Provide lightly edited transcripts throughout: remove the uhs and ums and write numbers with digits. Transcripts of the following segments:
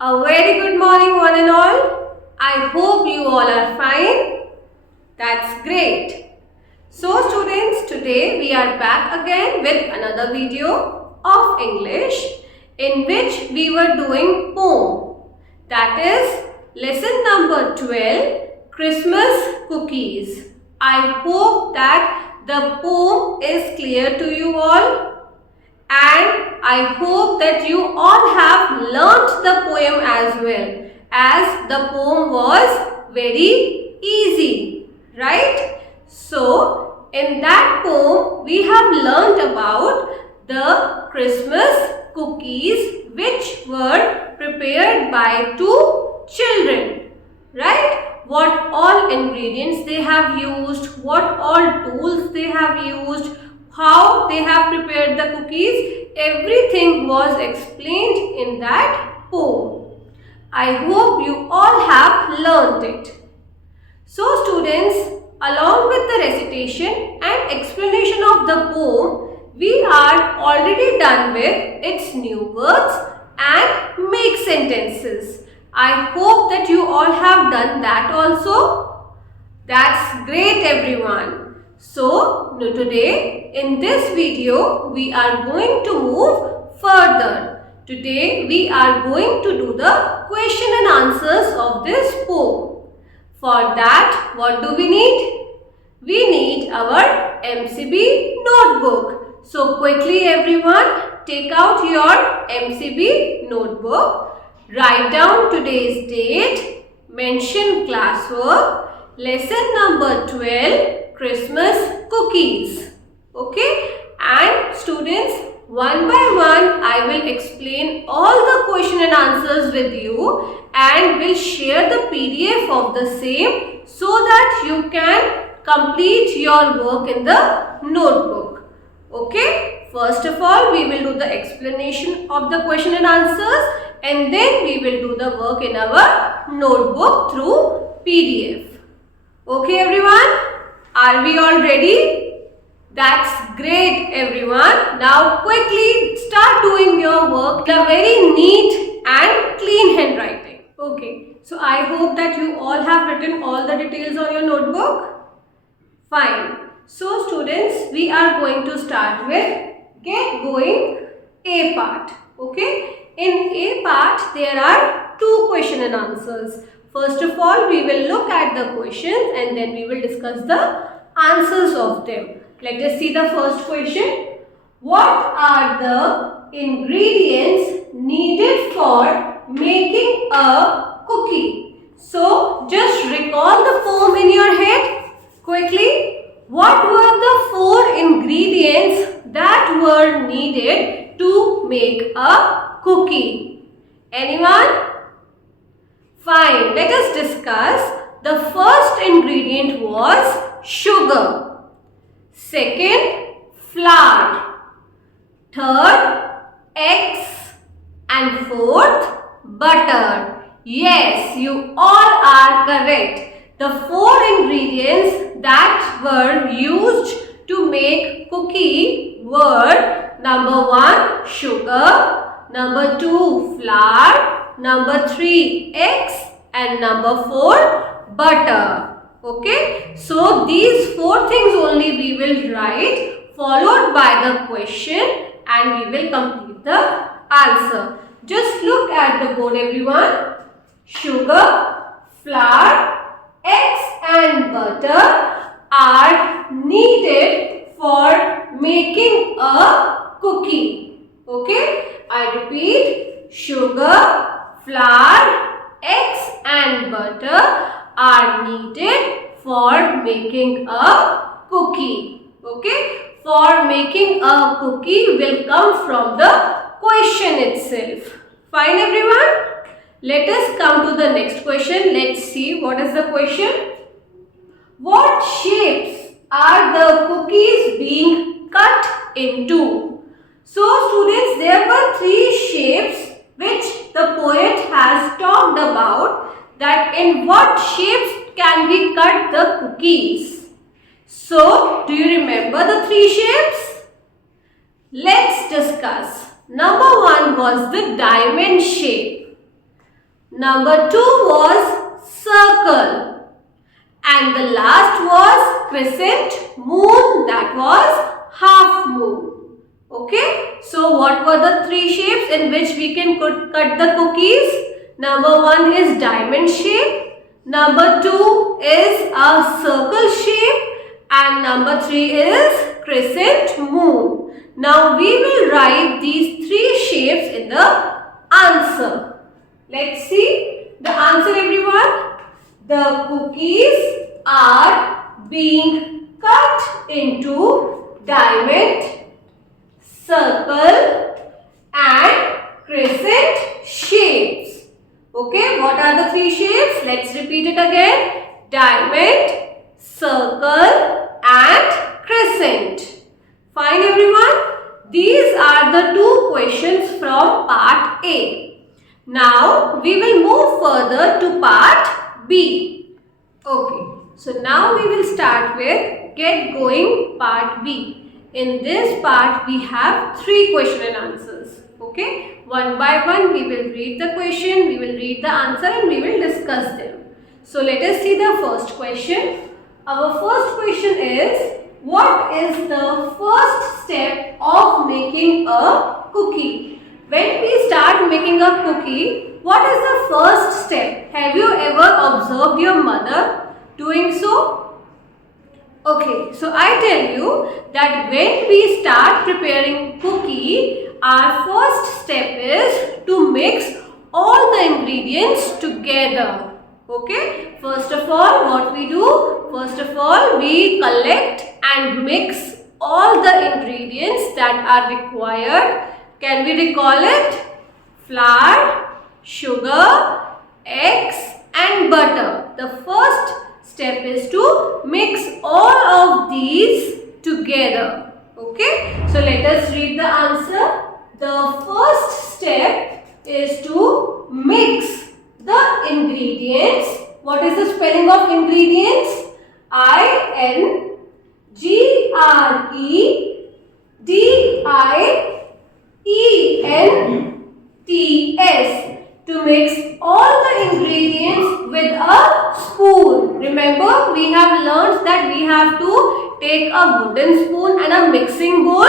A very good morning, one and all. I hope you all are fine. That's great. So, students, today we are back again with another video of English in which we were doing poem. That is lesson number 12, Christmas Cookies. I hope that the poem is clear to you all. And I hope that you all have learnt the poem as well, as the poem was very easy, right? So, in that poem, we have learnt about the Christmas cookies which were prepared by two children, right? What all ingredients they have used, what all tools they have used, how they have prepared the cookies, everything was explained in that poem. I hope you all have learnt it. So students, along with the recitation and explanation of the poem, we are already done with its new words and make sentences. I hope that you all have done that also. That's great, everyone. So, today in this video, we are going to move further. Today, we are going to do the question and answers of this poem. For that, what do we need? We need our MCB notebook. So, quickly everyone, take out your MCB notebook. Write down today's date, mention classwork, lesson number 12, Christmas cookies. Okay, and students, one by one I will explain all the question and answers with you and will share the PDF of the same so that you can complete your work in the notebook. Okay, first of all we will do the explanation of the question and answers and then we will do the work in our notebook through PDF. Okay everyone? Are we all ready? That's great everyone. Now quickly start doing your work in a very neat and clean handwriting. Okay, so I hope that you all have written all the details on your notebook. Fine. So students, we are going to start with get going A part. Okay, in A part there are two question and answers. First of all, we will look at the questions and then we will discuss the answers of them. Let us see the first question. What are the ingredients needed for making a cookie? So, just recall the poem in your head quickly. What were the four ingredients that were needed to make a cookie? Anyone? Fine, let us discuss. The first ingredient was sugar. Second, flour. Third, eggs. And fourth, butter. Yes, you all are correct. The four ingredients that were used to make cookie were number 1, sugar, number 2, flour, number 3, eggs, and number 4, butter. Okay, so these four things only we will write, followed by the question, and we will complete the answer. Just look at the board everyone. Sugar, flour, eggs and butter are needed for making a cookie. Okay, I repeat, sugar, flour, eggs and butter are needed for making a cookie. Okay, for making a cookie will come from the question itself. Fine everyone? Let us come to the next question. Let's see what is the question. What shapes are the cookies being cut into? So students, there were three shapes which the poet has talked about, that in what shapes can we cut the cookies. So, do you remember the three shapes? Let's discuss. Number 1 was the diamond shape. Number 2 was circle. And the last was crescent moon, that was half moon. Okay, so what were the 3 shapes in which we can cut the cookies? Number 1 is diamond shape. Number 2 is a circle shape. And number 3 is crescent moon. Now we will write these 3 shapes in the answer. Let's see the answer, everyone. The cookies are being cut into diamond, circle and crescent shapes. Okay, what are the 3 shapes? Let's repeat it again. Diamond, circle and crescent. Fine, everyone. These are the 2 questions from part A. Now we will move further to part B. Okay, so now we will start with Get Going part B. In this part we have 3 question and answers. Okay, one by one we will read the question, we will read the answer and we will discuss them. So let us see the first question. Our first question is, what is the first step of making a cookie? When we start making a cookie, what is the first step? Have you ever observed your mother doing so? Okay, so I tell you that when we start preparing cookie, our first step is to mix all the ingredients together. Okay, first of all, what we do? First of all, we collect and mix all the ingredients that are required. Can we recall it? Flour, sugar, eggs and butter. The first step is to mix all of these together. Okay, so let us read the answer. The first step is to mix the ingredients. What is the spelling of ingredients? INGREDIENTS. To mix all the ingredients with a spoon. Remember, we have learned that we have to take a wooden spoon and a mixing bowl.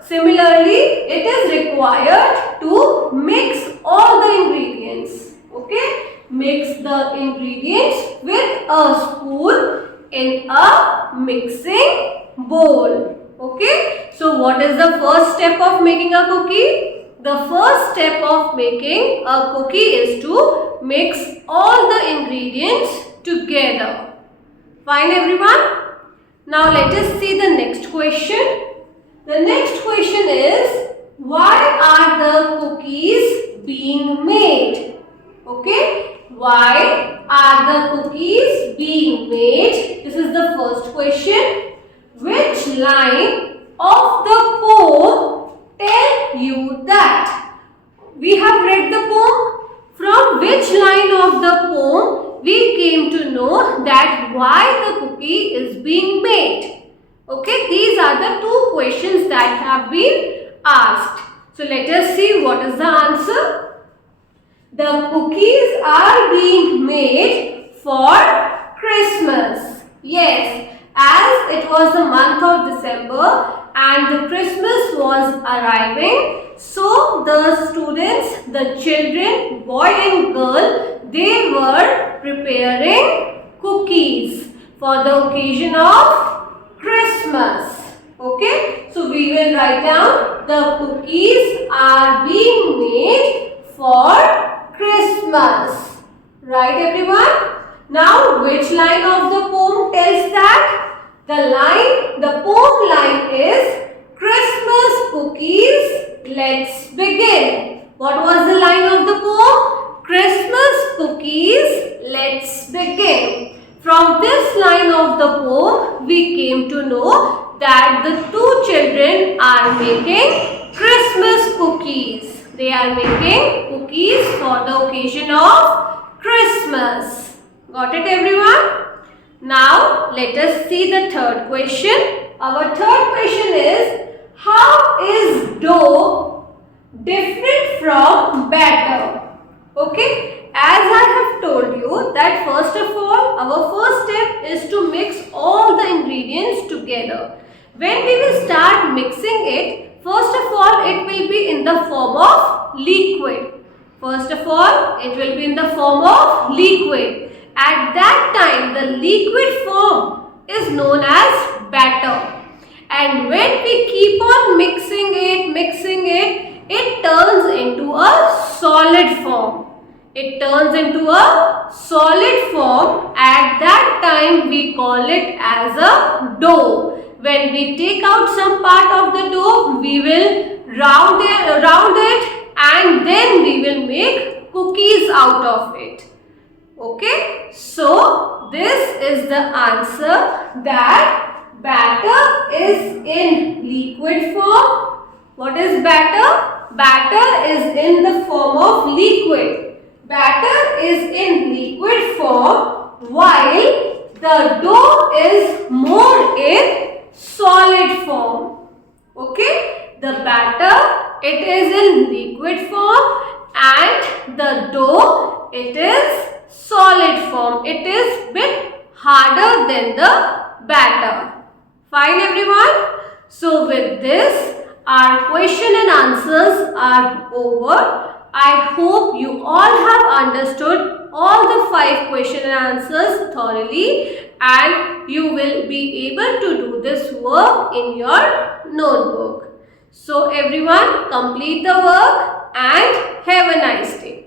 Similarly, it is required to mix all the ingredients. Okay, mix the ingredients with a spoon in a mixing bowl. Okay, so what is the first step of making a cookie? The first step of making a cookie is to mix all the ingredients together. Fine, everyone? Now let us see the next question. The next question is, why are the cookies being made? Okay, why are the cookies being made? This is the first question. Which line of the poem tell you that? We have read the poem. From which line of the poem we came to know that why the cookie is being made? Okay, these are the 2 questions that have been asked. So let us see what is the answer. The cookies are being made for Christmas. Yes, as it was the month of December and the Christmas was arriving, so the students, the children, boy and girl, they were preparing cookies for the occasion of Christmas. Okay, so we will write down the cookies are being made for Christmas. Right, everyone? Now, which line of the poem tells that? The poem line is Christmas cookies, let's begin. What was the line of the poem? Christmas cookies, let's begin. From this line of the poem, we came to know that the 2 children are making Christmas cookies. They are making cookies for the occasion of Christmas. Got it, everyone? Now, let us see the third question. Our third question is, how is dough different from batter? Okay, as I have told you that first of all, our first step is to mix all the ingredients together. When we will start mixing it, first of all, it will be in the form of liquid. First of all, it will be in the form of liquid. At that time, the liquid form is known as batter. And when we keep on mixing it, it turns into a solid form. It turns into a solid form. At that time, we call it as a dough. When we take out some part of the dough, we will round it and then we will make cookies out of it. Okay, so this is the answer, that batter is in liquid form. What is batter? Batter is in the form of liquid. Batter is in liquid form while the dough is more in solid form. Okay, the batter, it is in liquid form and the dough, it is solid form. It is bit harder than the batter. Fine everyone? So with this, our question and answers are over. I hope you all have understood all the 5 question and answers thoroughly and you will be able to do this work in your notebook. So everyone, complete the work and have a nice day.